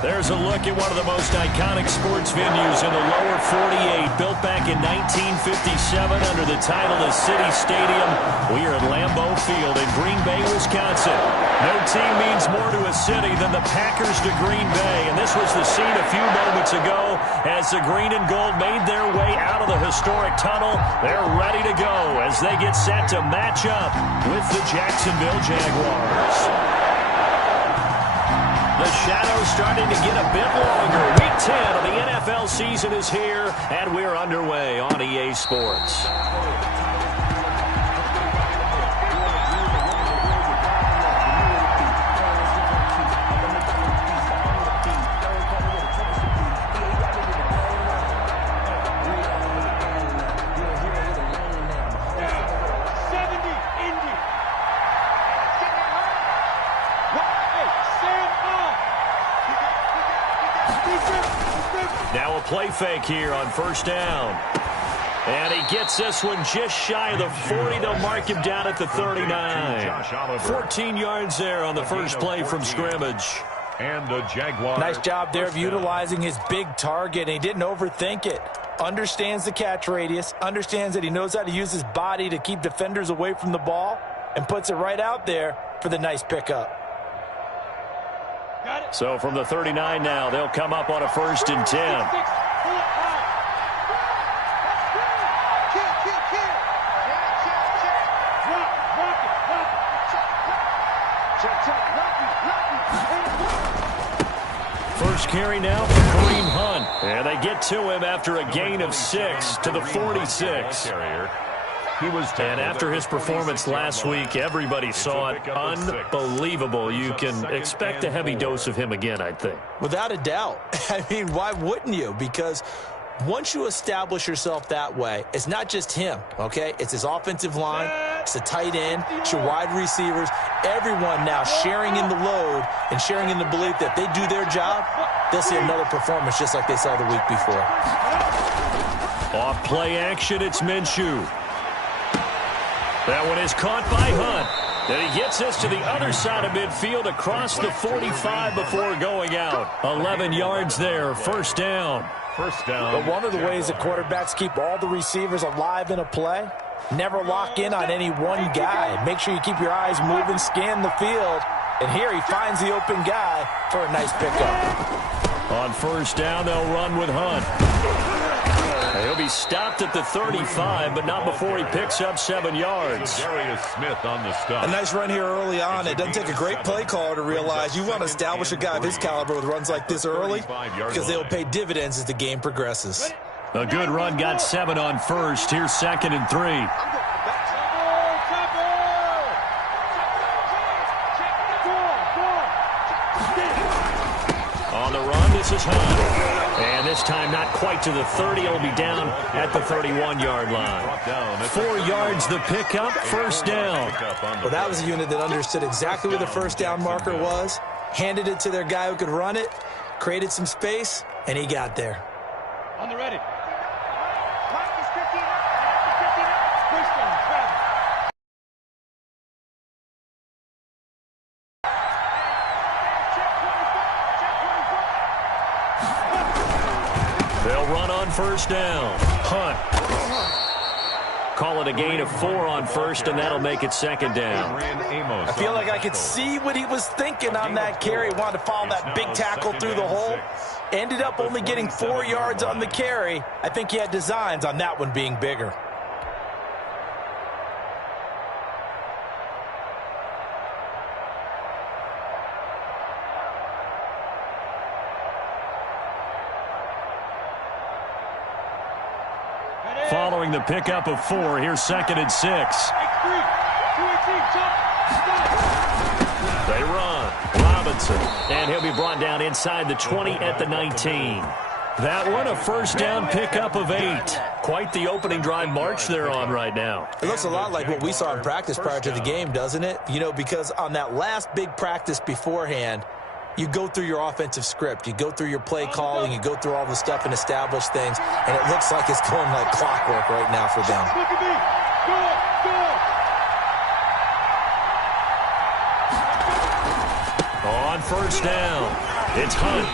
There's a look at one of the most iconic sports venues in the lower 48, built back in 1957 under the title of City Stadium. We are at Lambeau Field in Green Bay, Wisconsin. No team means more to a city than the Packers to Green Bay, and this was the scene a few moments ago as the green and gold made their way out of the historic tunnel. They're ready to go as they get set to match up with the Jacksonville Jaguars. The shadow's starting to get a bit longer. Week 10 of the NFL season is here, and we're underway on EA Sports. Now a play fake here on first down. And he gets this one just shy of the 40. They'll mark him down at the 39. 14 yards there on the first play from scrimmage. And the Jaguars. Nice job there of utilizing his big target. And he didn't overthink it. Understands the catch radius. Understands that he knows how to use his body to keep defenders away from the ball. And puts it right out there for the nice pickup. So from the 39 now, they'll come up on a 1st and 10. First carry now for Kareem Hunt. And they get to him after a gain of 6 to the 46. And after his performance last week, everybody saw it. Unbelievable. You can expect a heavy dose of him again, I think. Without a doubt. I mean, why wouldn't you? Because once you establish yourself that way, it's not just him, okay? It's his offensive line, it's the tight end, it's your wide receivers, everyone now sharing in the load and sharing in the belief that they do their job, they'll see another performance just like they saw the week before. Off play action, it's Minshew. That one is caught by Hunt. Then he gets this to the other side of midfield across the 45 before going out. 11 yards there, first down. First down. But one of the ways that quarterbacks keep all the receivers alive in a play, never lock in on any one guy. Make sure you keep your eyes moving, scan the field. And here he finds the open guy for a nice pickup. On first down, they'll run with Hunt. He'll be stopped at the 35, but not before he picks up 7 yards. Smith on the stop. A nice run here early on. It doesn't take a great play caller to realize you want to establish a guy of his caliber with runs like this early because they'll pay dividends as the game progresses. A good run got 7 on first. Here's 2nd and 3. On the run, this is Hunt. And this time not quite to the 30. It'll be down at the 31-yard line. 4 yards the pickup, first down. Well, that was a unit that understood exactly where the first down marker was, handed it to their guy who could run it, created some space, and he got there. On the ready. They'll run on first down. Hunt. Call it a gain of 4 on first, and that'll make it 2nd down. I feel like I could see what he was thinking on that carry. Wanted to follow that big tackle through the hole. Ended up only getting 4 yards on the carry. I think he had designs on that one being bigger. Following the pickup of 4, here's 2nd and 6. They run. Robinson. And he'll be brought down inside the 20 at the 19. That one a first down pickup of 8. Quite the opening drive march they're on right now. It looks a lot like what we saw in practice prior to the game, doesn't it? You know, because on that last big practice beforehand, you go through your offensive script. You go through your play calling. You go through all the stuff and establish things. And it looks like it's going like clockwork right now for them. On first down, it's Hunt.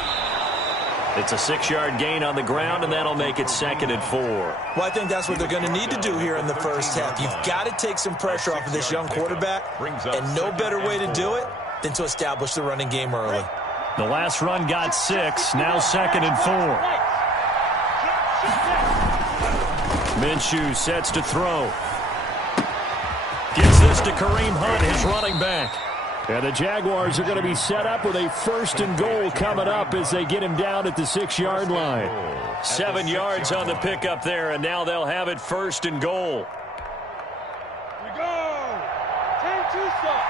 It's a 6-yard gain on the ground, and that'll make it 2nd and 4. Well, I think that's what they're going to need to do here in the first half. You've got to take some pressure off of this young quarterback, and no better way to do it than to establish the running game early. The last run got 6, now 2nd and 4. Minshew sets to throw. Gives this to Kareem Hunt, his running back. And the Jaguars are going to be set up with a 1st and goal coming up as they get him down at the 6-yard line. 7 yards on the pickup there, and now they'll have it 1st and goal. Here we go. 10-2 stop.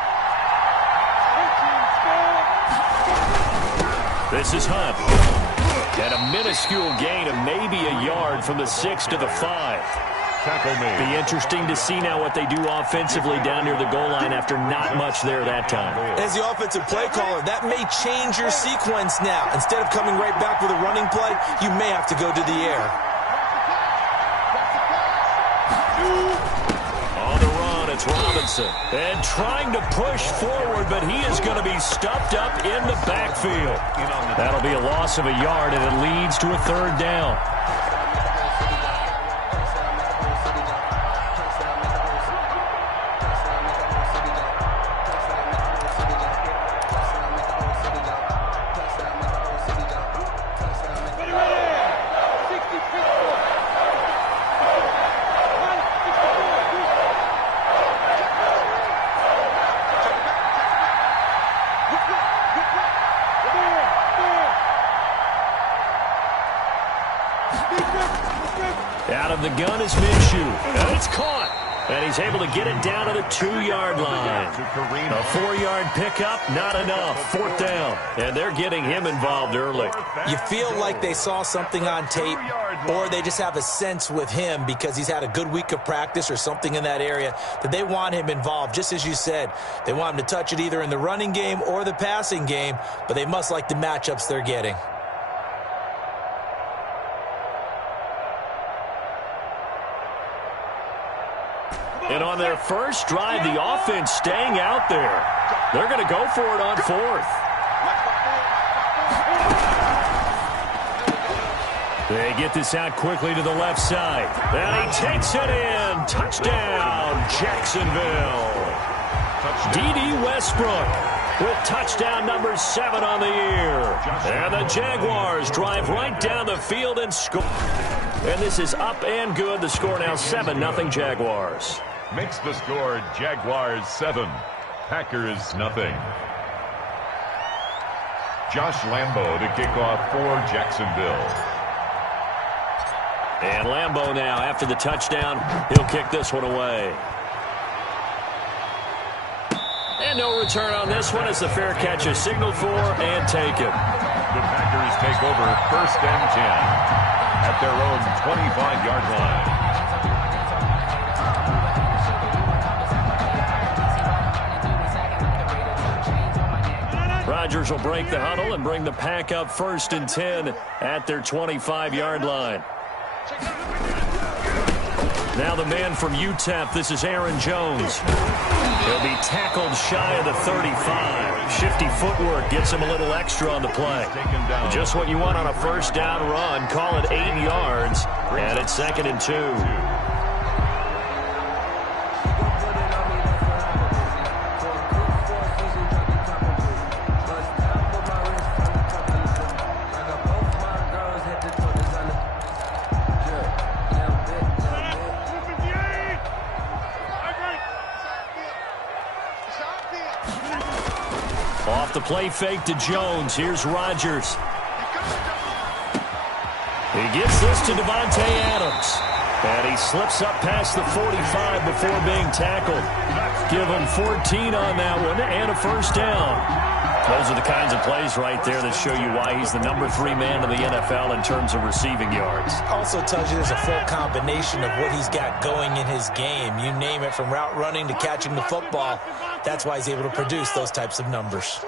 This is Hunt. And a minuscule gain of maybe a yard from the 6 to the 5. Be interesting to see now what they do offensively down near the goal line after not much there that time. As the offensive play caller, that may change your sequence now. Instead of coming right back with a running play, you may have to go to the air. On the run, it's Robinson. And trying to push forward, but he is going to be stuffed up in the backfield. That'll be a loss of a yard, and it leads to a 3rd down. Out of the gun is Minshew. And it's caught. And he's able to get it down to the 2-yard line. A 4-yard pickup, not enough. 4th down. And they're getting him involved early. You feel like they saw something on tape, or they just have a sense with him because he's had a good week of practice or something in that area that they want him involved. Just as you said, they want him to touch it either in the running game or the passing game, but they must like the matchups they're getting. And on their first drive, the offense staying out there. They're going to go for it on 4th. They get this out quickly to the left side. And he takes it in. Touchdown, Jacksonville. D.D. Westbrook with touchdown number 7 on the year. And the Jaguars drive right down the field and score. And this is up and good. The score now 7-0 Jaguars. Makes the score Jaguars 7, Packers 0. Josh Lambo to kick off for Jacksonville. And Lambo now, after the touchdown, he'll kick this one away. And no return on this one as the fair catch is signaled for and taken. The Packers take over 1st and 10 at their own 25-yard line. Rodgers will break the huddle and bring the pack up 1st and 10 at their 25-yard line. Now the man from UTEP, this is Aaron Jones. He'll be tackled shy of the 35. Shifty footwork gets him a little extra on the play. Just what you want on a 1st down run. Call it 8 yards, and it's 2nd and 2. Off the play fake to Jones. Here's Rodgers. He gets this to Devontae Adams. And he slips up past the 45 before being tackled. Give him 14 on that one and a 1st down. Those are the kinds of plays right there that show you why he's the number 3 man in the NFL in terms of receiving yards. Also tells you there's a full combination of what he's got going in his game. You name it, from route running to catching the football. That's why he's able to produce those types of numbers.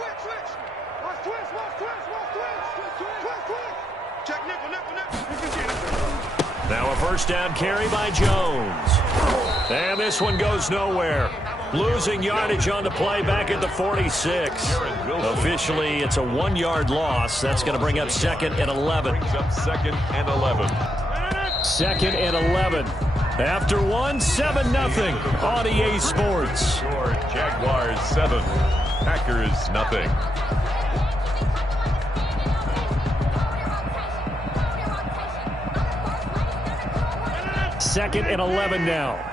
Now a 1st down carry by Jones. And this one goes nowhere. Losing yardage on the play back at the 46. Officially, it's a 1-yard loss. That's going to bring up 2nd and 11. Brings up 2nd and 11. 2nd and 11. After 7-0 on EA Sports. Jaguars 7, Packers nothing. Second and 11 now.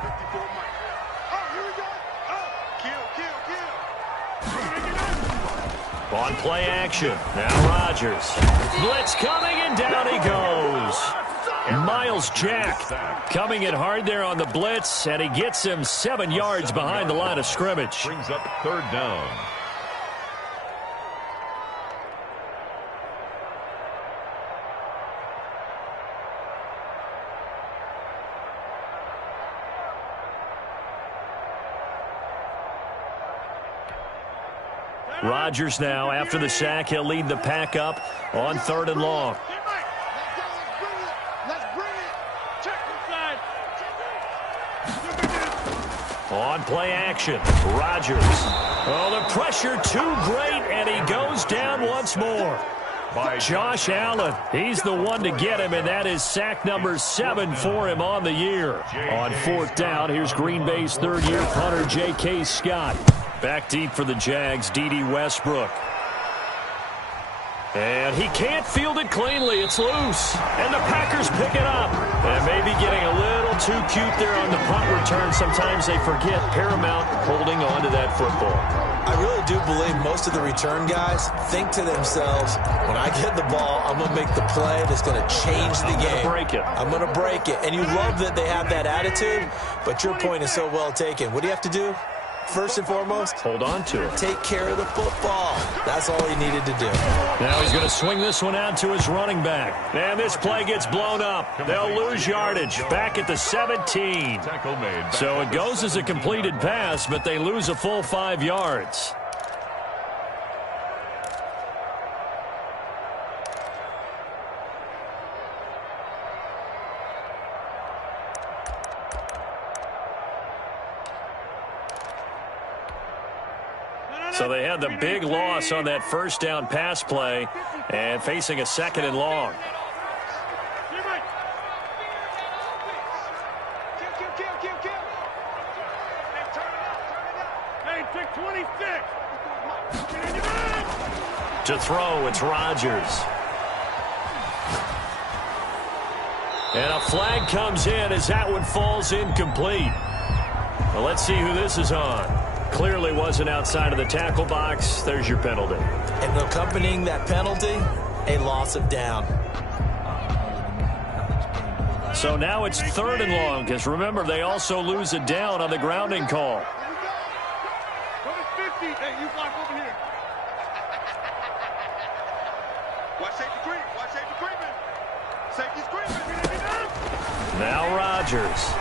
On play action. Now Rodgers. Blitz coming, and down he goes. Miles Jack coming in hard there on the blitz, and he gets him 7 yards behind the line of scrimmage. Brings up 3rd down. Rodgers now, after the sack, he'll lead the pack up on 3rd and long. On play action, Rodgers. Oh, the pressure too great, and he goes down once more. Josh Allen, he's the one to get him, and that is sack number 7 for him on the year. On 4th down, here's Green Bay's 3rd-year punter, J.K. Scott. Back deep for the Jags, D.D. Westbrook. And he can't field it cleanly. It's loose. And the Packers pick it up. And maybe getting a little too cute there on the punt return. Sometimes they forget paramount holding on to that football. I really do believe most of the return guys think to themselves, when I get the ball, I'm going to make the play that's going to change the game. I'm going to break it. And you love that they have that attitude, but your point is so well taken. What do you have to do? First and foremost, hold on to it. Take care of the football. That's all he needed to do. Now he's going to swing this one out to his running back. And this play gets blown up. They'll lose yardage back at the 17. So it goes as a completed pass, but they lose a full 5 yards. So they had the big loss on that 1st down pass play and facing a 2nd and long. To throw, it's Rodgers. And a flag comes in as that one falls incomplete. Well, let's see who this is on. Clearly wasn't outside of the tackle box. There's your penalty. And accompanying that penalty, a loss of down. So now it's 3rd and long, because remember, they also lose a down on the grounding call. Hey, you block over here. Watch safety creep. Watch safety creeping. Safety's creeping. Now Rodgers.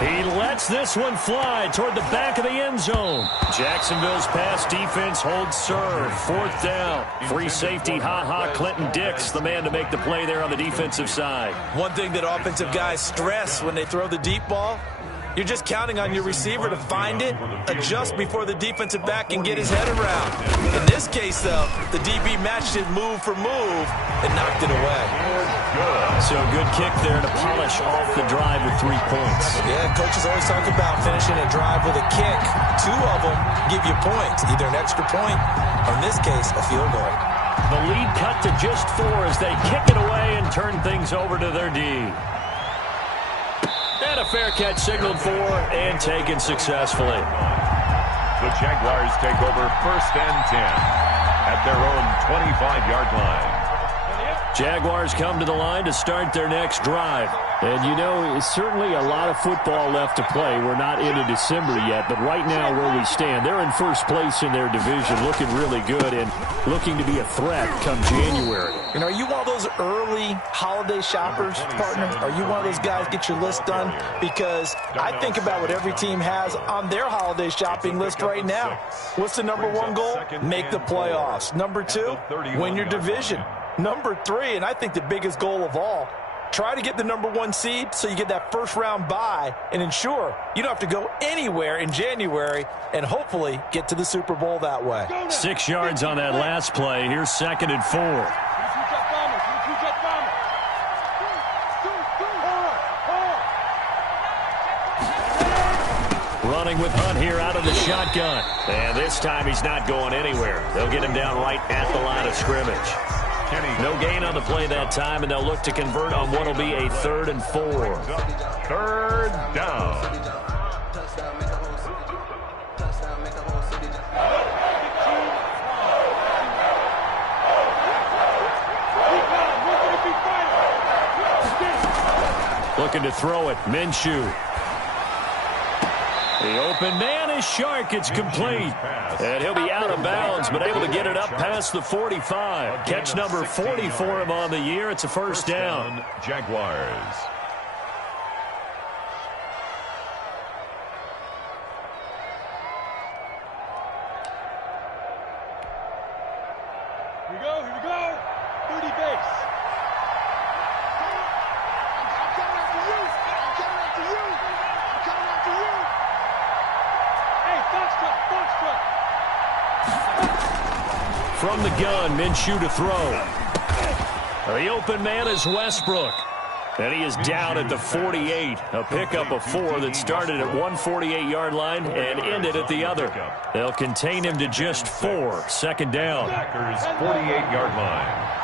He lets this one fly toward the back of the end zone. Jacksonville's pass defense holds serve. 4th down. Free safety, Clinton Dix, the man to make the play there on the defensive side. One thing that offensive guys stress when they throw the deep ball, you're just counting on your receiver to find it, adjust before the defensive back can get his head around. In this case, though, the DB matched it move for move and knocked it away. So a good kick there to polish off the drive with 3 points. Yeah, coaches always talk about finishing a drive with a kick. 2 of them give you points, either an extra point or, in this case, a field goal. The lead cut to just 4 as they kick it away and turn things over to their D. And a fair catch signaled for and taken successfully. The Jaguars take over 1st and 10 at their own 25-yard line. Jaguars come to the line to start their next drive. And, you know, it's certainly a lot of football left to play. We're not into December yet, but right now where we stand, they're in 1st place in their division, looking really good and looking to be a threat come January. And are you one of those early holiday shoppers, partner? Are you one of those guys get your list done? Because I think about what every team has on their holiday shopping list right now. What's the number 1 goal? Make the playoffs. Number 2, win your division. Number 3, and I think the biggest goal of all, Try to get the #1 seed so you get that first-round bye and ensure you don't have to go anywhere in January and hopefully get to the Super Bowl that way. 6 yards on that last play. Here's 2nd and 4. Running with Hunt here out of the shotgun. And this time he's not going anywhere. They'll get him down right at the line of scrimmage. No gain on the play that time, and they'll look to convert on what will be a 3rd and 4. 3rd down. Looking to throw it. Minshew. The open man is Shark. It's complete. And he'll be out of bounds, but able to get it up past the 45. Catch number 40 for him on the year. It's a first down. Jaguars. Here we go. 30 base. I'm coming after you. Hey, box truck. From the gun, Minshew to throw. The open man is Westbrook. And he is down at the 48. A pickup of 4 that started at 148-yard line and ended at the other. They'll contain him to just 4. 2nd down. Packers 48-yard line.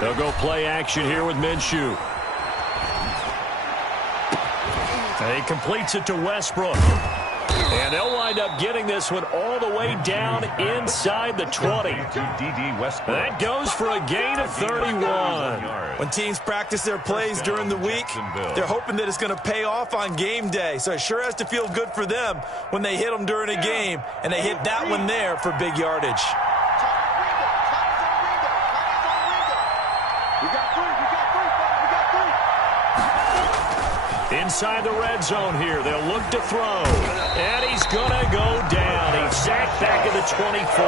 They'll go play action here with Minshew. And he completes it to Westbrook. And they'll wind up getting this one all the way down inside the 20. That goes for a gain of 31. When teams practice their plays during the week, they're hoping that it's going to pay off on game day. So it sure has to feel good for them when they hit them during a game, and they hit that one there for big yardage. Inside the red zone here. They'll look to throw. And he's going to go down. He's sacked back at the 24.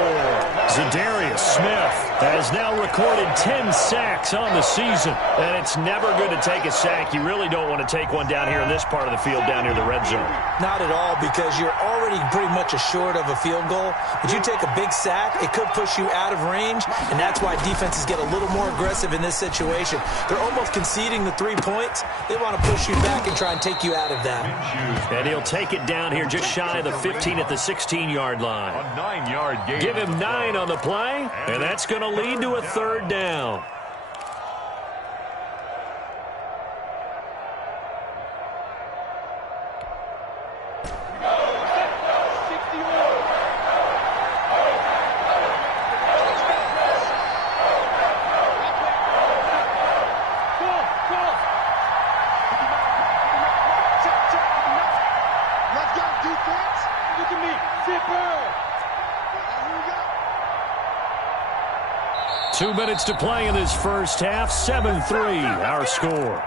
Zadarius Smith has now recorded 10 sacks on the season. And it's never good to take a sack. You really don't want to take one down here in this part of the field down near the red zone. Not at all, because you're already pretty much assured of a field goal. If you take a big sack, it could push you out of range, and that's why defenses get a little more aggressive in this situation. They're almost conceding the 3 points. They want to push you back and try and take you out of that. And he'll take it down here just shy of the 15 at the 16-yard line. A 9-yard gain. Give him 9 on the play, and that's going to lead to a 3rd down. Look at me. Zipper. 2 minutes to play in this first half. 7-3, our score.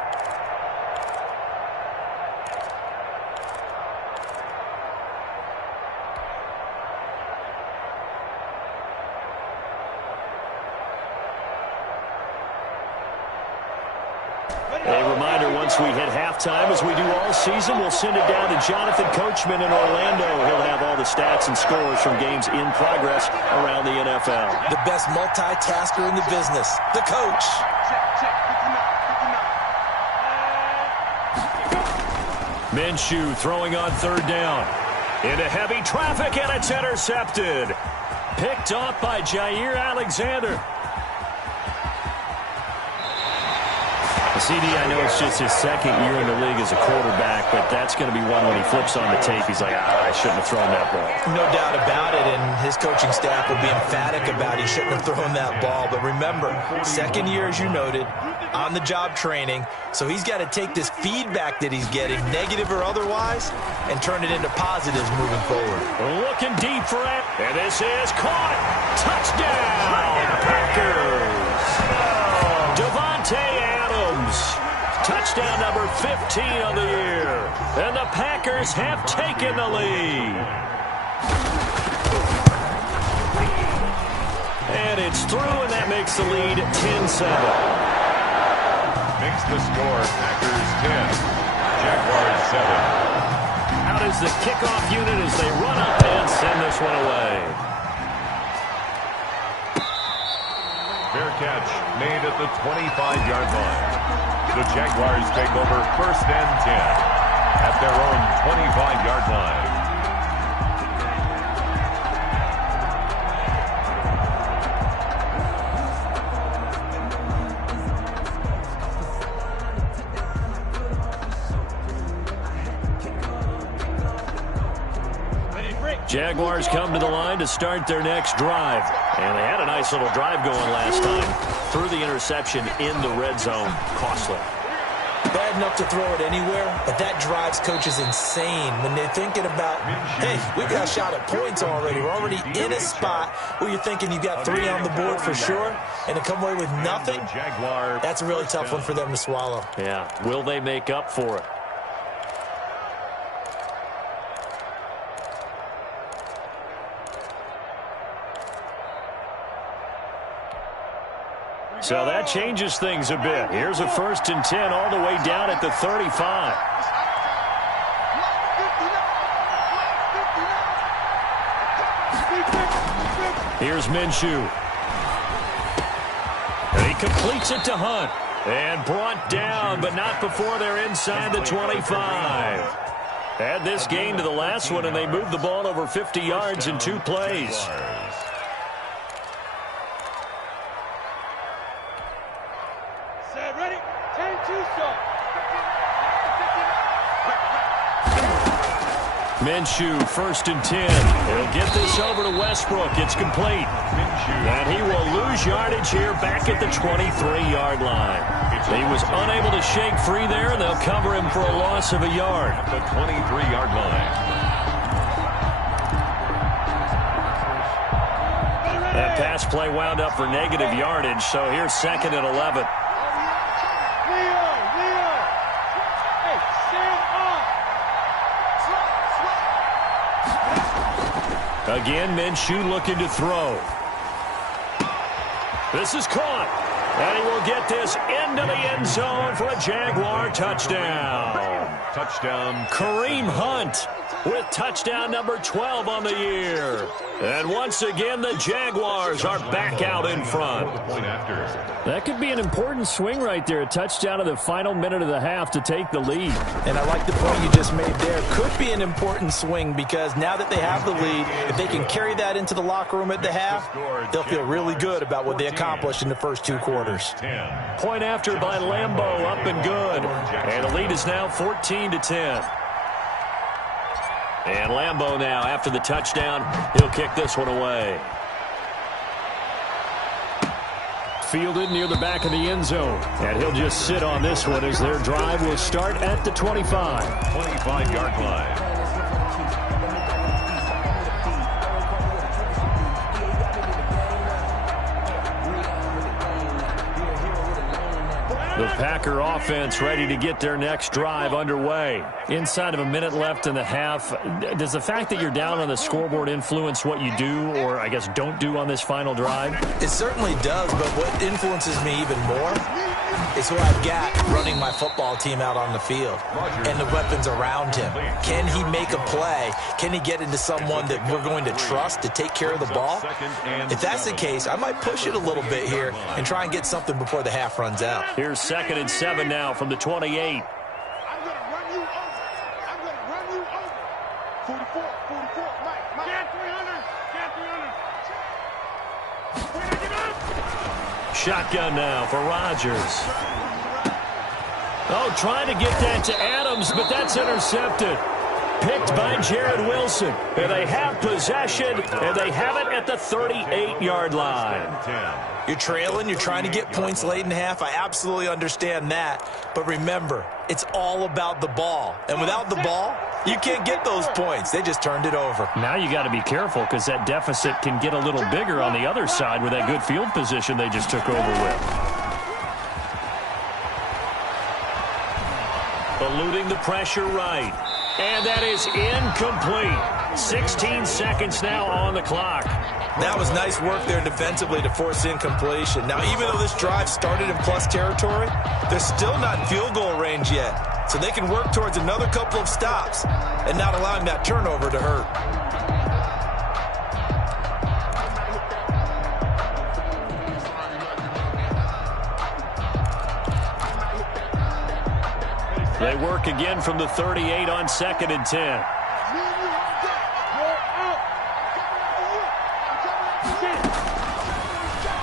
A reminder, once we hit halftime, as we do all season, we'll send it down to Jonathan Coachman in Orlando. He'll have all the stats and scores from games in progress around the NFL. The best multitasker in the business, the coach. Minshew throwing on 3rd down. Into heavy traffic, and it's intercepted. Picked off by Jair Alexander. CD, I know it's just his 2nd year in the league as a quarterback, but that's going to be one when he flips on the tape. He's like, I shouldn't have thrown that ball. No doubt about it, and his coaching staff will be emphatic about he shouldn't have thrown that ball. But remember, 2nd year, as you noted, on-the-job training, so he's got to take this feedback that he's getting, negative or otherwise, and turn it into positives moving forward. Looking deep for it, and this is caught. Touchdown, Packers. Devontae Adams. Touchdown number 15 on the year. And the Packers have taken the lead. And it's through, and that makes the lead 10-7. Makes the score Packers 10, Jaguars 7. Out is the kickoff unit as they run up and send this one away. Fair catch made at the 25-yard line. The Jaguars take over 1st and 10 at their own 25-yard line. Jaguars come to the line to start their next drive. And they had a nice little drive going last time. Threw the interception in the red zone. Costly. Bad enough to throw it anywhere, but that drives coaches insane when they're thinking about, hey, we got a shot at points already. We're already in a spot where you're thinking you got 3 on the board for sure, and to come away with nothing, that's a really tough one for them to swallow. Yeah, will they make up for it? So that changes things a bit. Here's a 1st and 10 all the way down at the 35. Here's Minshew. And he completes it to Hunt. And brought down, but not before they're inside the 25. Add this gain to the last one, and they moved the ball over 50 yards in 2 plays. Minshew, 1st and 10. He'll get this over to Westbrook. It's complete. And he will lose yardage here back at the 23-yard line. He was unable to shake free there, and they'll cover him for a loss of a yard. At the 23-yard line. That pass play wound up for negative yardage, so here's 2nd and 11. Again, Minshew looking to throw. This is caught. And he will get this into the end zone for a Jaguar touchdown. Touchdown. Kareem Hunt with touchdown number 12 on the year. And once again, the Jaguars are back out in front. Point after. That could be an important swing right there. A touchdown of the final minute of the half to take the lead. And I like the point you just made there. Could be an important swing because now that they have the lead, if they can carry that into the locker room at the half, they'll feel really good about what they accomplished in the first 2 quarters. Point after by Lambeau, up and good. And the lead is now 14-10. And Lambeau now, after the touchdown, he'll kick this one away. Fielded near the back of the end zone. And he'll just sit on this one as their drive will start at the 25. 25-yard line. The Packer offense ready to get their next drive underway. Inside of a minute left in the half, does the fact that you're down on the scoreboard influence what you do, or I guess don't do on this final drive? It certainly does, but what influences me even more is who I've got running my football team out on the field and the weapons around him. Can he make a play? Can he get into someone that we're going to trust to take care of the ball? If that's the case, I might push it a little bit here and try and get something before the half runs out. Here's 2nd and 7 now from the 28. I'm going to run you over. I'm going to run you over. 44, Mike. Get 300. Get 300. Shotgun now for Rodgers. Oh, trying to get that to Adams, but that's intercepted. Picked by Jared Wilson. And they have possession, and they have it at the 38-yard line. You're trailing, you're trying to get points late in the half. I absolutely understand that. But remember, it's all about the ball. And without the ball, you can't get those points. They just turned it over. Now you got to be careful because that deficit can get a little bigger on the other side with that good field position they just took over with. Eluding the pressure right. And that is incomplete. 16 seconds now on the clock. That was nice work there defensively to force incompletion. Now, even though this drive started in plus territory, they're still not in field goal range yet. So they can work towards another couple of stops and not allowing that turnover to hurt. They work again from the 38 on 2nd and 10.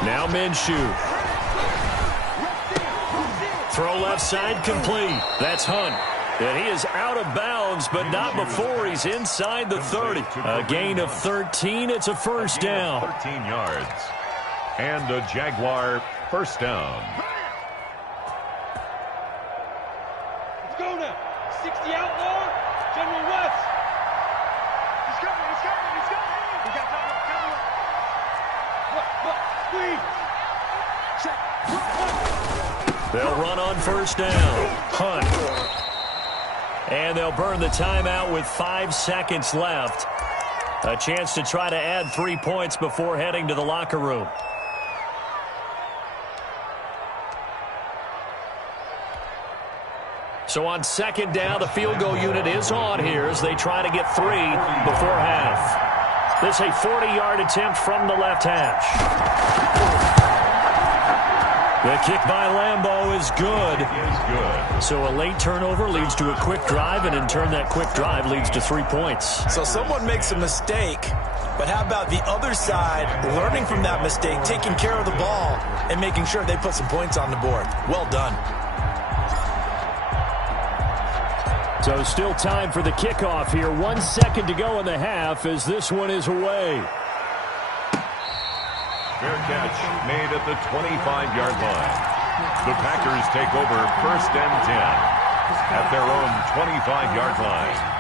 Now Minshew. Throw left side complete. That's Hunt. And he is out of bounds, but not before he's inside the 30. A gain of 13. It's a first down. 13 yards. And a Jaguar first down. Let's go now. 60 outlaw. General West. He's coming. He's coming. He's coming. He got cover. What? Squeeze. Check. They'll run on first down. Hunt. And they'll burn the timeout with 5 seconds left. A chance to try to add 3 points before heading to the locker room. So on second down, the field goal unit is on here as they try to get 3 before half. This is a 40-yard attempt from the left hash. The kick by Lambeau is good. So a late turnover leads to a quick drive, and in turn that quick drive leads to 3 points. So someone makes a mistake, but how about the other side learning from that mistake, taking care of the ball, and making sure they put some points on the board? Well done. So still time for the kickoff here. 1 second to go in the half as this one is away. Fair catch made at the 25-yard line. The Packers take over first and 10 at their own 25-yard line.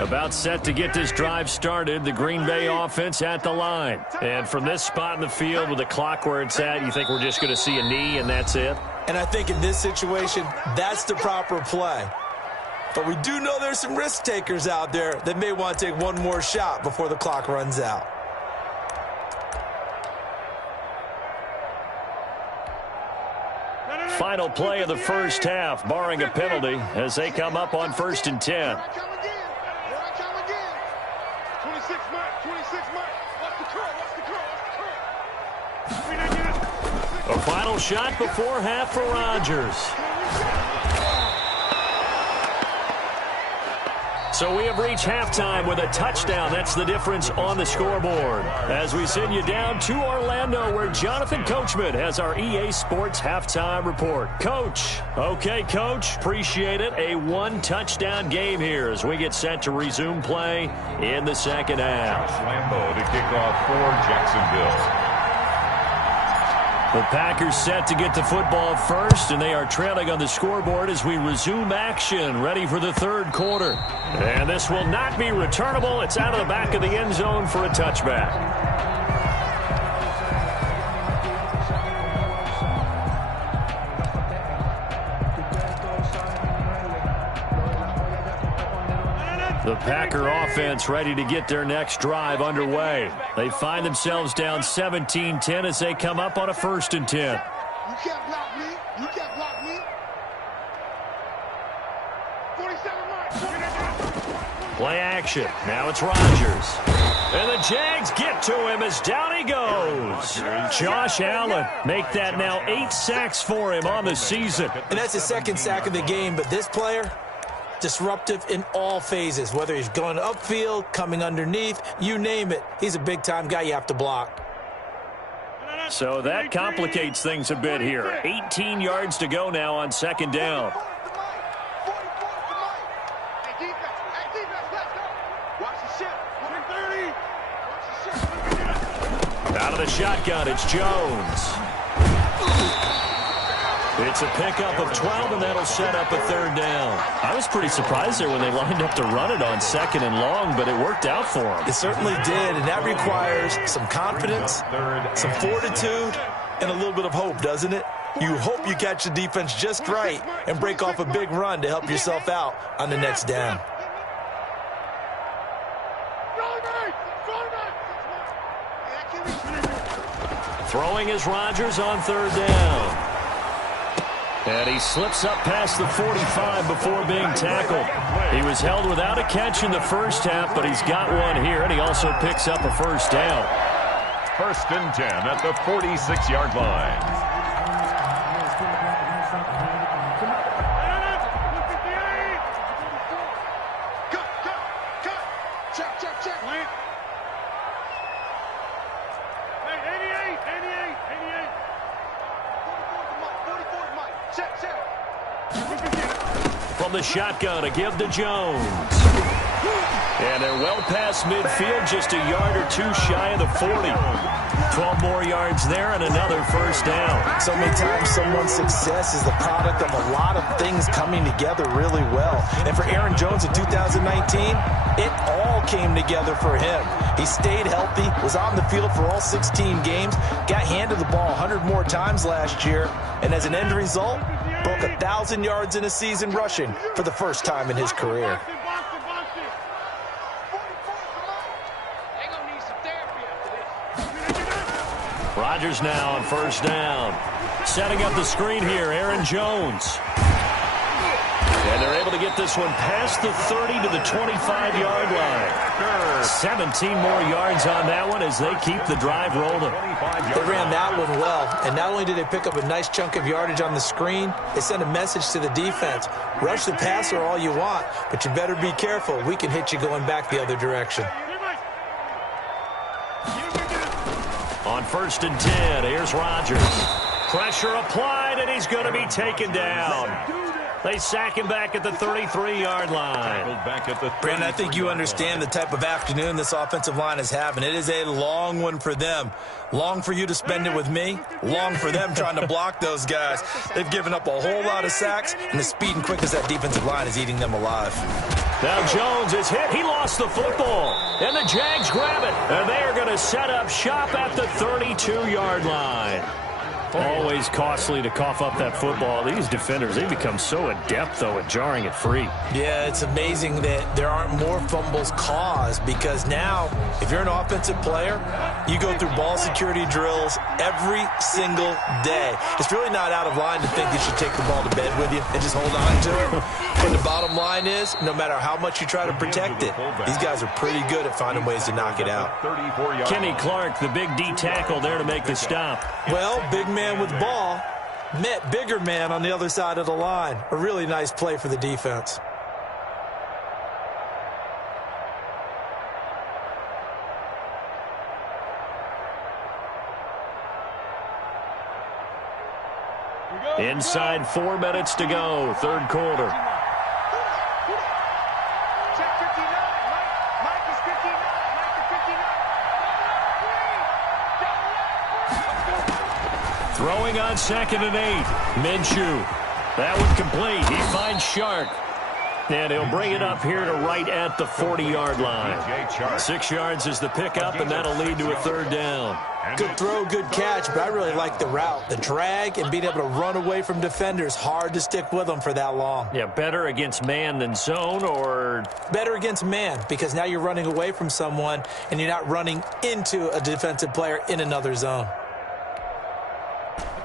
About set to get this drive started, the Green Bay offense at the line. And from this spot in the field with the clock where it's at, you think we're just going to see a knee and that's it? And I think in this situation, that's the proper play. But we do know there's some risk takers out there that may want to take one more shot before the clock runs out. Final play of the first half, barring a penalty, as they come up on first and 10. 26 Mike. Watch the curl. A final shot before half for Rodgers. So we have reached halftime with a touchdown. That's the difference on the scoreboard. As we send you down to Orlando, where Jonathan Coachman has our EA Sports halftime report. Coach. Okay, Coach. Appreciate it. A one-touchdown game here as we get set to resume play in the second half. Lambeau to kick off for Jacksonville. The Packers set to get the football first, and they are trailing on the scoreboard as we resume action, ready for the third quarter. And this will not be returnable. It's out of the back of the end zone for a touchback. The Packer offense ready to get their next drive underway. They find themselves down 17-10 as they come up on a first and 10. You can't block me. 47 Mike. Play action. Now it's Rodgers. And the Jags get to him as down he goes. Josh Allen make that now 8 sacks for him on the season. And that's his second sack of the game, but this player, disruptive in all phases, whether he's going upfield, coming underneath, you name it. He's a big-time guy you have to block. So that complicates things a bit here. 18 yards to go now on second down. Out of the shotgun, it's Jones. It's a pickup of 12, and that'll set up a third down. I was pretty surprised there when they lined up to run it on 2nd and long, but it worked out for them. It certainly did, and that requires some confidence, some fortitude, and a little bit of hope, doesn't it? You hope you catch the defense just right and break off a big run to help yourself out on the next down. Throwing is Rodgers on 3rd down. And he slips up past the 45 before being tackled. He was held without a catch in the first half, but he's got one here, and he also picks up a first down. 1st and 10 at the 46-yard line. From the shotgun, a give to Jones. And they're well past midfield, just a yard or two shy of the 40. 12 more yards there and another first down. So many times someone's success is the product of a lot of things coming together really well. And for Aaron Jones in 2019, it all came together for him. He stayed healthy, was on the field for all 16 games, got handed the ball 100 more times last year, and as an end result, broke 1,000 yards in a season rushing for the first time in his career. Rodgers now on first down. Setting up the screen here, Aaron Jones. And they're able to get this one past the 30 to the 25-yard line. 17 more yards on that one as they keep the drive rolling. They ran that one well, and not only did they pick up a nice chunk of yardage on the screen, they sent a message to the defense. Rush the passer all you want, but you better be careful. We can hit you going back the other direction. On 1st and 10, here's Rodgers. Pressure applied, and he's going to be taken down. They sack him back at the 33-yard line. Brandon, I think you understand the type of afternoon this offensive line is having. It is a long one for them. Long for you to spend it with me. Long for them trying to block those guys. They've given up a whole lot of sacks, and the speed and quickness of that defensive line is eating them alive. Now Jones is hit. He lost the football. And the Jags grab it. And they are going to set up shop at the 32-yard line. Always costly to cough up that football. These defenders, they become so adept, though, at jarring it free. Yeah, it's amazing that there aren't more fumbles caused because now, if you're an offensive player, you go through ball security drills every single day. It's really not out of line to think you should take the ball to bed with you and just hold on to it. But the bottom line is, no matter how much you try to protect it, these guys are pretty good at finding ways to knock it out. Kenny Clark, the big D tackle there to make the stop. Well, big man with ball met bigger man on the other side of the line. A really nice play for the defense. Inside 4 minutes to go, third quarter. Throwing on 2nd and 8. Minshew. That one complete. He finds Shark. And he'll bring it up here to right at the 40-yard line. 6 yards is the pickup, and that'll lead to a third down. Good throw, good catch, but I really like the route. The drag and being able to run away from defenders. Hard to stick with them for that long. Yeah, better against man than zone, or? Better against man, because now you're running away from someone, and you're not running into a defensive player in another zone.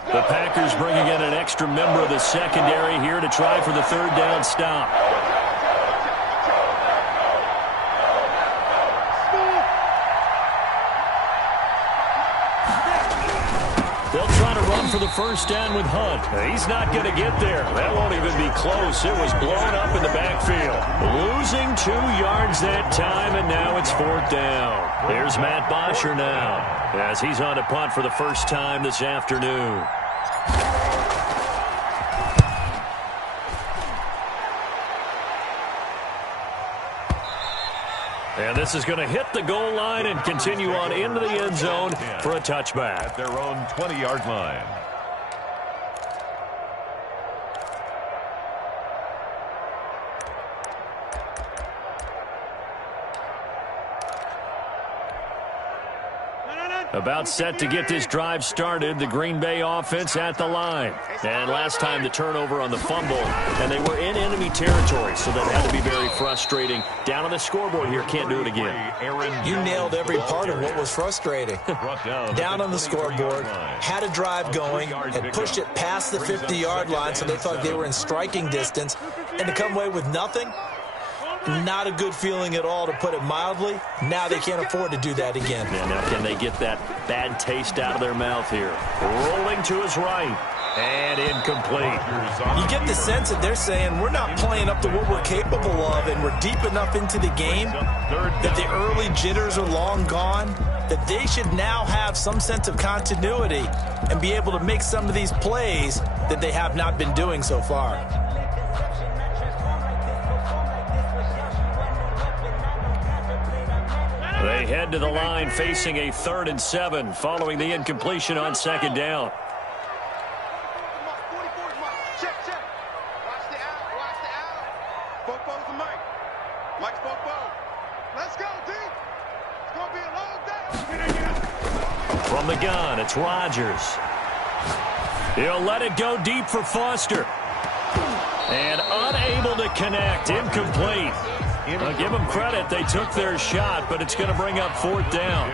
The Packers bringing in an extra member of the secondary here to try for the third down stop. They'll try to run for the first down with Hunt. He's not going to get there. That won't even be close. It was blown up in the backfield. Losing 2 yards that time, and now it's 4th down. There's Matt Bosher now, as he's on to punt for the first time this afternoon. And this is going to hit the goal line and continue on into the end zone for a touchback. At their own 20-yard line. About set to get this drive started, the Green Bay offense at the line. And last time the turnover on the fumble, and they were in enemy territory, so that had to be very frustrating. Down on the scoreboard here, can't do it again. You nailed every part of what was frustrating. Down on the scoreboard, had a drive going, and pushed it past the 50-yard line, so they thought they were in striking distance, and to come away with nothing, not a good feeling at all, to put it mildly. Now they can't afford to do that again. Yeah, now can they get that bad taste out of their mouth here? Rolling to his right. And incomplete. You get the sense that they're saying we're not playing up to what we're capable of, and we're deep enough into the game that the early jitters are long gone, that they should now have some sense of continuity and be able to make some of these plays that they have not been doing so far. They head to the line facing a 3rd and 7 following the incompletion on 2nd down. Check. Watch the out. Bobo's the mic. Mike's Bobo. Let's go, D. It's going to be a long day. From the gun, it's Rodgers. He'll let it go deep for Foster. And unable to connect. Incomplete. I'll give them credit. They took their shot, but it's going to bring up 4th down.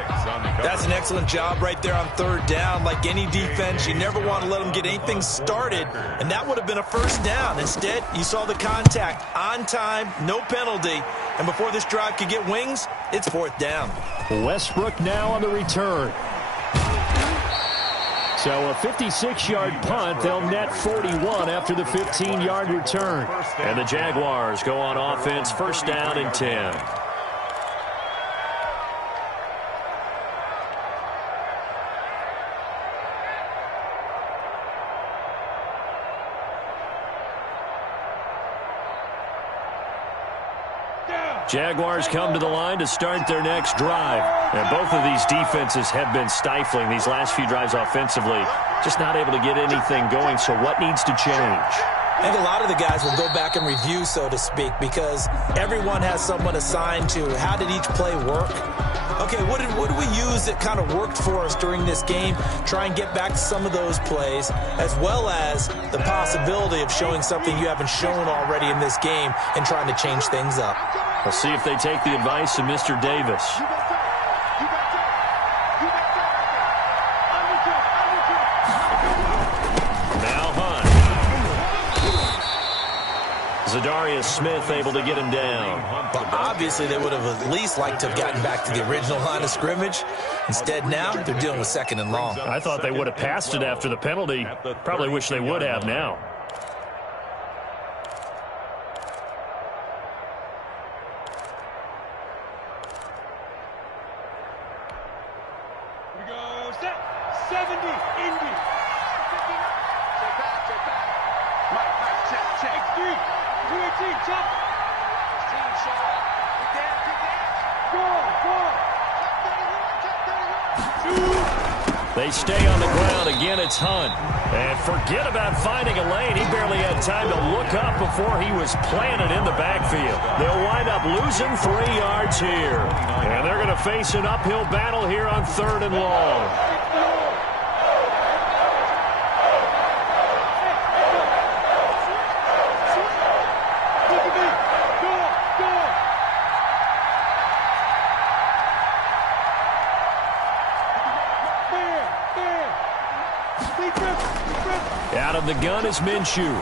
That's an excellent job right there on 3rd down. Like any defense, you never want to let them get anything started, and that would have been a 1st down. Instead, you saw the contact on time, no penalty, and before this drive could get wings, it's 4th down. Westbrook now on the return. So a 56-yard punt. They'll net 41 after the 15-yard return. And the Jaguars go on offense, 1st down and 10. Jaguars come to the line to start their next drive. And both of these defenses have been stifling these last few drives offensively. Just not able to get anything going, so what needs to change? I think a lot of the guys will go back and review, so to speak, because everyone has someone assigned to how did each play work. Okay, what did we use that kind of worked for us during this game? Try and get back to some of those plays, as well as the possibility of showing something you haven't shown already in this game and trying to change things up. We'll see if they take the advice of Mr. Davis. Now Hunt. Zadarius Smith able to get him down. But obviously they would have at least liked to have gotten back to the original line of scrimmage. Instead now they're dealing with 2nd and long. I thought they would have passed it after the penalty. Probably wish they would have now. We go set. 70, Indy. Check back. Mike, check. X3. 218, check. 16 shot. Keep down. Go. They stay on the ground. Again, it's Hunt. And forget about finding a lane. He barely had time to look up before he was planted in the backfield. They'll wind up losing 3 yards here. And they're going to face an uphill battle here on 3rd and long. Out of the gun is Minshew.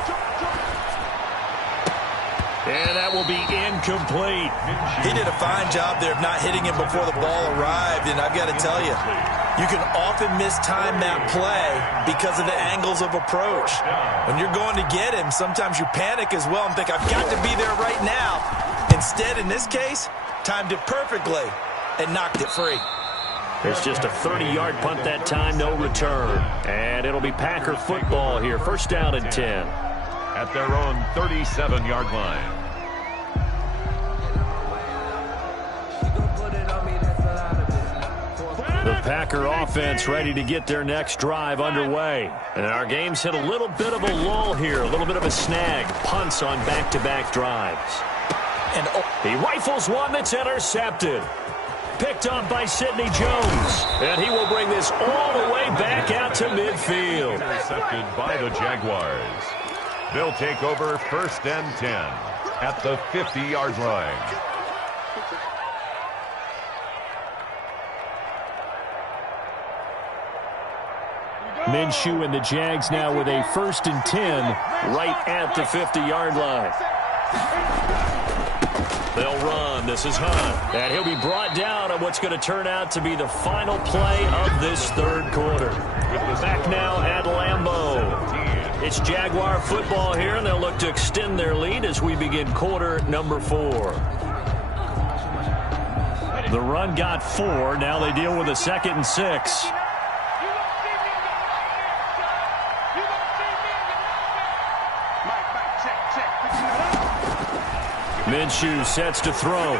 And that will be incomplete. He did a fine job there of not hitting him before the ball arrived, and I've got to tell you, you can often mistime that play because of the angles of approach. When you're going to get him, sometimes you panic as well and think, I've got to be there right now. Instead, in this case, timed it perfectly and knocked it free. There's just a 30-yard punt that time, no return. And it'll be Packer football here, 1st down and 10. At their own 37-yard line. The Packer offense ready to get their next drive underway. And our game's hit a little bit of a lull here, a little bit of a snag. Punts on back-to-back drives. And he rifles one that's intercepted. Picked off by Sidney Jones. And he will bring this all the way back out to midfield. Intercepted by the Jaguars. They'll take over 1st and 10 at the 50-yard line. Minshew and the Jags now with a 1st and 10 right at the 50-yard line. They'll run. This is Hunt. And he'll be brought down on what's going to turn out to be the final play of this 3rd quarter. Back now at Lambeau. It's Jaguar football here, and they'll look to extend their lead as we begin quarter number 4. The run got 4. Now they deal with a 2nd and 6. Minshew sets to throw.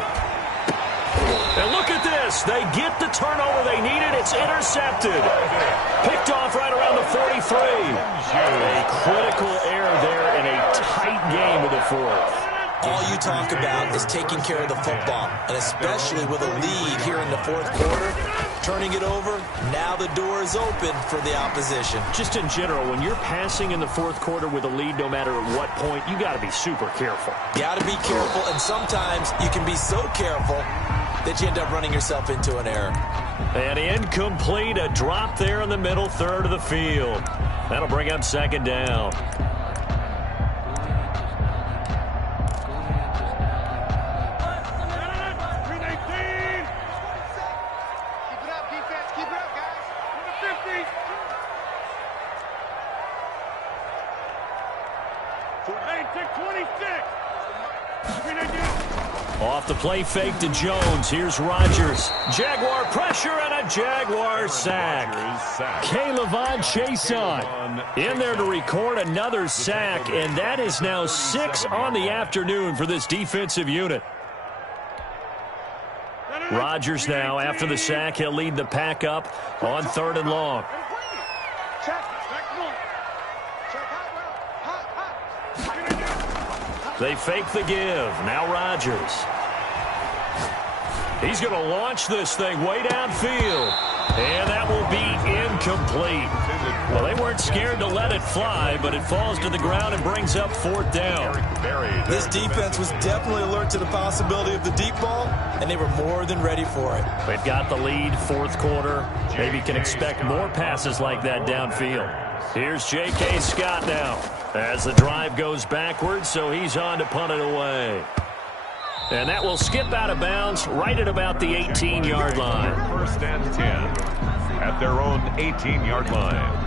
And look at this. They get the turnover they needed. It's intercepted. Picked off right around the 43. A critical error there in a tight game of the 4th. All you talk about is taking care of the football, and especially with a lead here in the 4th quarter, turning it over, now the door is open for the opposition. Just in general, when you're passing in the 4th quarter with a lead, no matter at what point, you got to be super careful. Got to be careful, and sometimes you can be so careful that you end up running yourself into an error. And incomplete, a drop there in the middle 3rd of the field. That'll bring up 2nd down. Off the play fake to Jones. Here's Rodgers. Jaguar pressure and a Jaguar sack. K'Lavon Chaisson in there to record another sack, and that is now 6 on the afternoon for this defensive unit. Rodgers now, after the sack, he'll lead the pack up on 3rd and long. They fake the give. Now Rodgers. He's going to launch this thing way downfield. And that will be incomplete. Well, they weren't scared to let it fly, but it falls to the ground and brings up 4th down. This defense was definitely alert to the possibility of the deep ball, and they were more than ready for it. They've got the lead, 4th quarter. Maybe can expect more passes like that downfield. Here's J.K. Scott now as the drive goes backwards, so he's on to punt it away. And that will skip out of bounds right at about the 18-yard line. 1st and 10 at their own 18-yard line.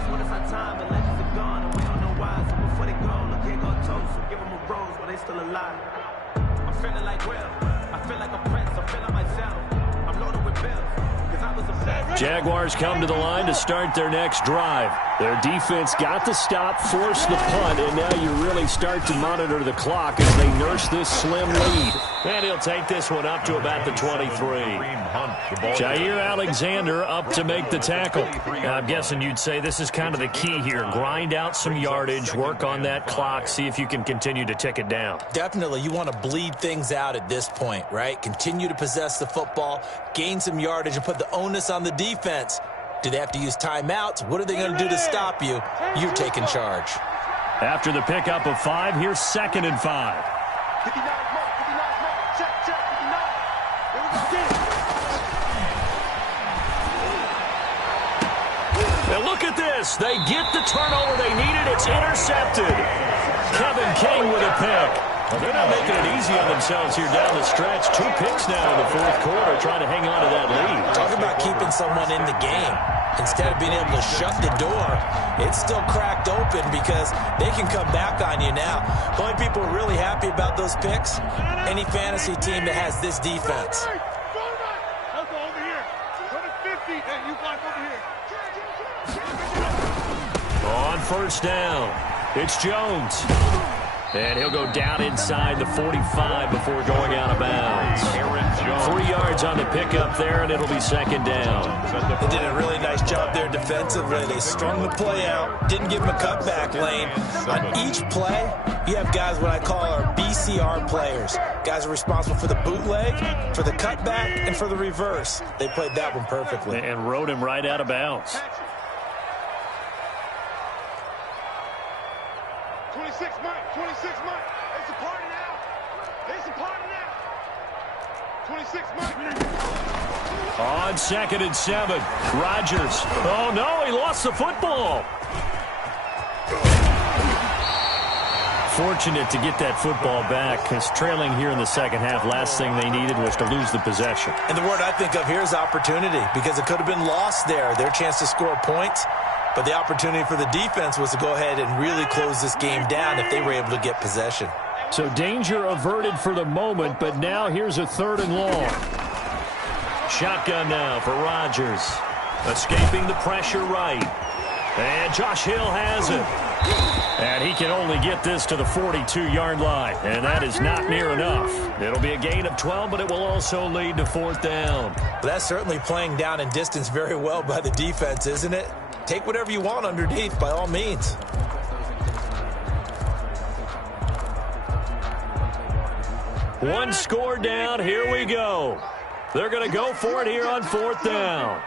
Jaguars come to the line to start their next drive. Their defense got the stop, forced the punt, and now you really start to monitor the clock as they nurse this slim lead. And he'll take this one up to about the 23. Jair Alexander up to make the tackle. Now, I'm guessing you'd say this is kind of the key here. Grind out some yardage, work on that clock, see if you can continue to tick it down. Definitely, you want to bleed things out at this point, right? Continue to possess the football, gain some yardage, and put the onus on the defense. Do they have to use timeouts? What are they going to do to stop you? You're taking charge. After the pickup of 5, here's 2nd and 5. And look at this. They get the turnover they needed. It's intercepted. Kevin King with a pick. Well, they're not making it easy on themselves here down the stretch. 2 picks now in the 4th quarter, trying to hang on to that lead. Talk about keeping someone in the game. Instead of being able to shut the door, it's still cracked open because they can come back on you now. The only people who are really happy about those picks, any fantasy team that has this defense. On 1st down, it's Jones. And he'll go down inside the 45 before going out of bounds. 3 yards on the pickup there, and it'll be second down. They did a really nice job there defensively. They strung the play out, didn't give him a cutback lane. On each play, you have guys what I call our BCR players. Guys are responsible for the bootleg, for the cutback, and for the reverse. They played that one perfectly. And rode him right out of bounds. 26, Mike. 26, Mike. It's a party now. It's a party now. 26, Mike. On 2nd and 7, Rodgers. Oh, no, he lost the football. Fortunate to get that football back, because trailing here in the second half, last thing they needed was to lose the possession. And the word I think of here is opportunity, because it could have been lost there, their chance to score points. But the opportunity for the defense was to go ahead and really close this game down if they were able to get possession. So danger averted for the moment, but now here's a 3rd and long. Shotgun now for Rodgers. Escaping the pressure right. And Josh Hill has it. And he can only get this to the 42-yard line. And that is not near enough. It'll be a gain of 12, but it will also lead to 4th down. But that's certainly playing down in distance very well by the defense, isn't it? Take whatever you want underneath, by all means. One score down. Here we go. They're going to go for it here on 4th down.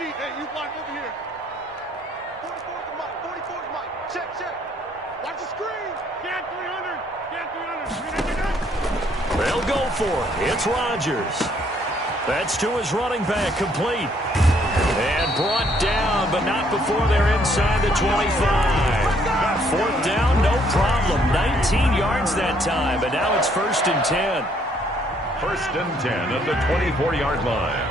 Hey, you block over here. 44 to Mike. 44 to Mike. Check. Watch the screen. Get 300. Get 300. They'll go for it. It's Rodgers. That's to his running back, complete. And brought down, but not before they're inside the 25. 4th down, no problem. 19 yards that time, and now it's 1st and 10. 1st and 10 at the 24-yard line.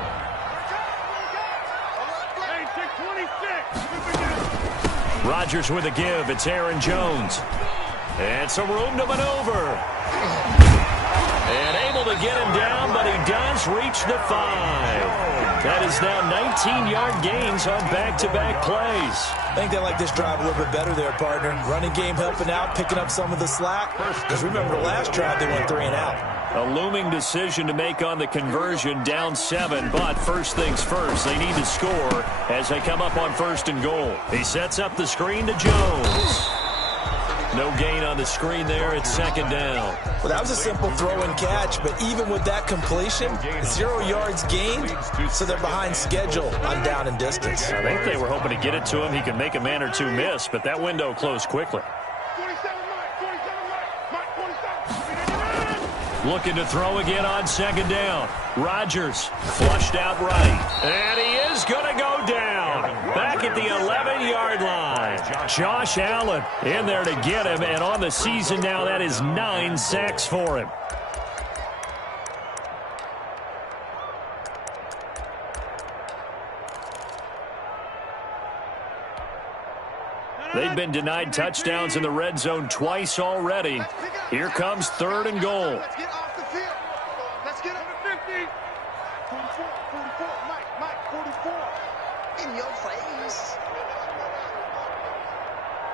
Rodgers with a give. It's Aaron Jones. And some room to maneuver. And able to get him down, but he does reach the 5. That is now 19-yard gains on back-to-back plays. I think they like this drive a little bit better there, partner. Running game helping out, picking up some of the slack. Because remember, the last drive they went 3 and out. A looming decision to make on the conversion, down 7, but first things first, they need to score as they come up on 1st and goal. He sets up the screen to Jones. No gain on the screen there. It's 2nd down. Well, that was a simple throw and catch, but even with that completion, 0 yards gained, so they're behind schedule on down and distance. I think they were hoping to get it to him. He could make a man or two miss, but that window closed quickly. 47 Mike. 47 Mike. Looking to throw again on 2nd down. Rodgers flushed out right. And he is going to go down. Back at the 11-yard line. Josh Allen in there to get him. And on the season now, that is 9 sacks for him. They've been denied touchdowns in the red zone twice already. Here comes 3rd and goal. Let's get off the field. Let's get over 50. 44, Mike, 44. In your face.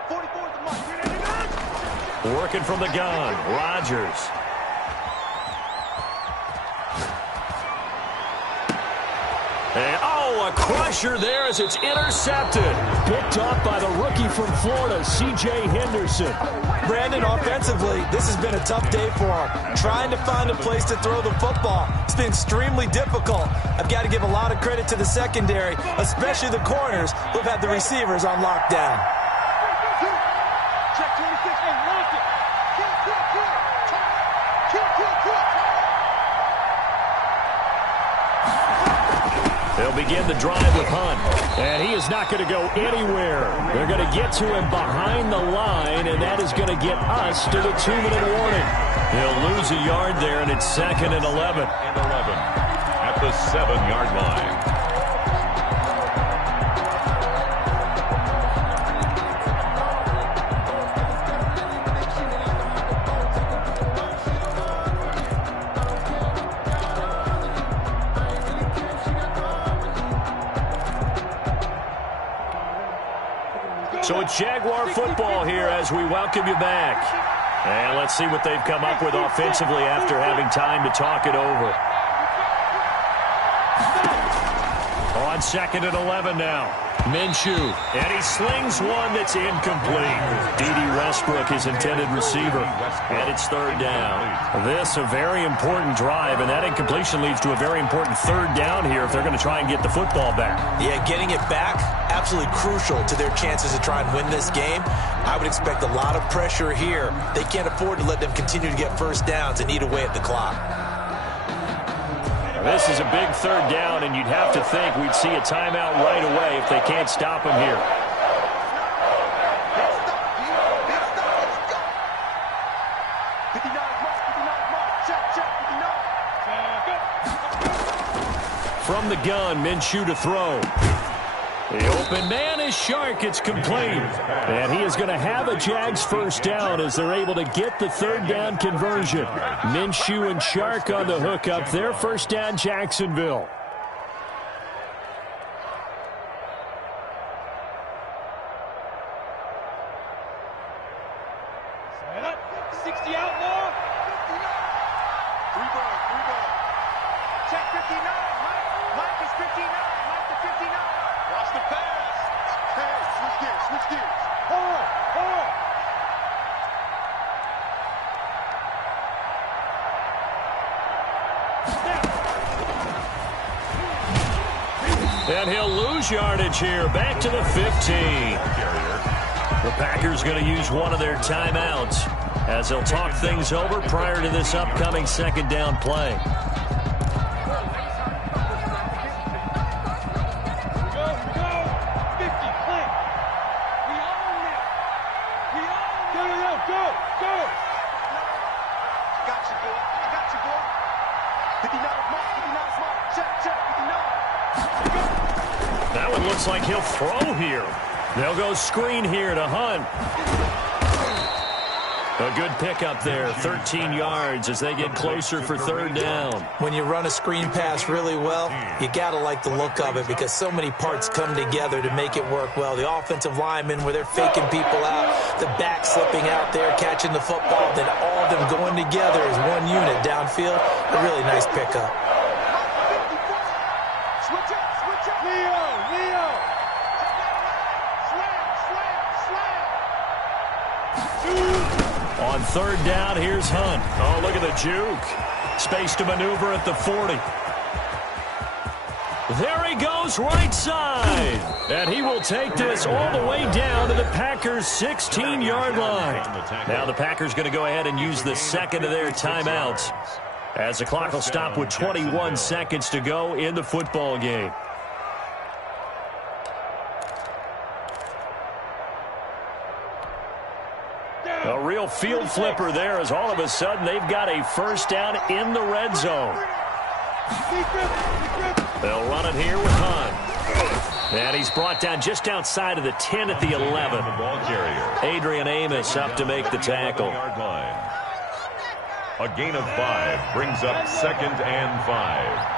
44 to Mike. Working from the gun, Rodgers. And, a crusher there as it's intercepted. Picked off by the rookie from Florida, C.J. Henderson. Brandon, offensively, this has been a tough day for him. Trying to find a place to throw the football. It's been extremely difficult. I've got to give a lot of credit to the secondary, especially the corners who have had the receivers on lockdown. Check 26 and launch it. Kill. They'll begin the drive with Hunt, and he is not going to go anywhere. They're going to get to him behind the line, and that is going to get us to the 2-minute warning. He'll lose a yard there, and it's 2nd and 11. At the 7-yard line. So it's Jaguar football here as we welcome you back. And let's see what they've come up with offensively after having time to talk it over. On 2nd and 11 now. Minshew. And he slings one that's incomplete. D.D. Westbrook, his intended receiver. And it's 3rd down. This a very important drive, and that incompletion leads to a very important 3rd down here if they're going to try and get the football back. Yeah, getting it back, absolutely crucial to their chances to try and win this game. I would expect a lot of pressure here. They can't afford to let them continue to get first downs and eat away at the clock. This is a big 3rd down, and you'd have to think we'd see a timeout right away if they can't stop him here. From the gun, Minshew to throw. The open man is Shark. It's complete. And he is going to have a Jags first down as they're able to get the 3rd down conversion. Minshew and Shark on the hook up their first down, Jacksonville. Set up. 60 outlaw. 3 ball. Check 59. Mike is 59. Mike to 59. Watch the pass. Hey, switch gears. Hold on. And he'll lose yardage here. Back to the 15. The Packers going to use one of their timeouts as they'll talk things over prior to this upcoming 2nd down play. That one looks like he'll throw here. They'll go screen here to Hunt. A good pickup there, 13 yards as they get closer for 3rd down. When you run a screen pass really well, you got to like the look of it because so many parts come together to make it work well. The offensive linemen where they're faking people out, the back slipping out there, catching the football, then all of them going together as one unit downfield. A really nice pickup. Switch up. Leo. Slam. On 3rd down, here's Hunt. Oh, look at the juke. Space to maneuver at the 40. There he goes, right side. And he will take this all the way down to the Packers' 16-yard line. Now the Packers going to go ahead and use the 2nd of their timeouts as the clock will stop with 21 seconds to go in the football game. A real field flipper there as all of a sudden they've got a first down in the red zone. They'll run it here with Hunt. And he's brought down just outside of the 10 at the 11. Adrian Amos up to make the tackle. A gain of 5 brings up 2nd and 5.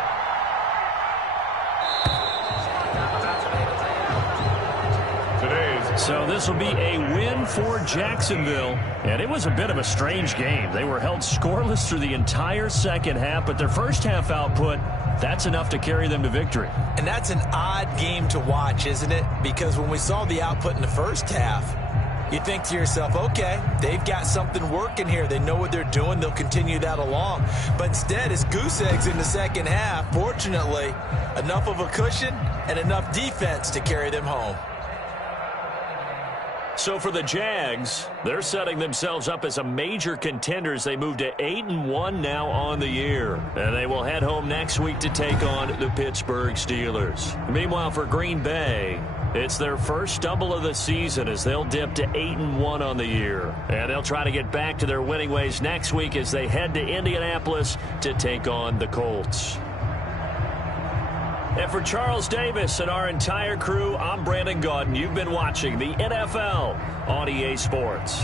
So this will be a win for Jacksonville. And it was a bit of a strange game. They were held scoreless through the entire second half, but their first half output, that's enough to carry them to victory. And that's an odd game to watch, isn't it? Because when we saw the output in the first half, you think to yourself, okay, they've got something working here. They know what they're doing. They'll continue that along. But instead, it's goose eggs in the second half. Fortunately, enough of a cushion and enough defense to carry them home. So for the Jags, they're setting themselves up as a major contender as they move to 8-1 now on the year. And they will head home next week to take on the Pittsburgh Steelers. Meanwhile, for Green Bay, it's their first stumble of the season as they'll dip to 8-1 on the year. And they'll try to get back to their winning ways next week as they head to Indianapolis to take on the Colts. And for Charles Davis and our entire crew, I'm Brandon Gaudin. You've been watching the NFL on EA Sports.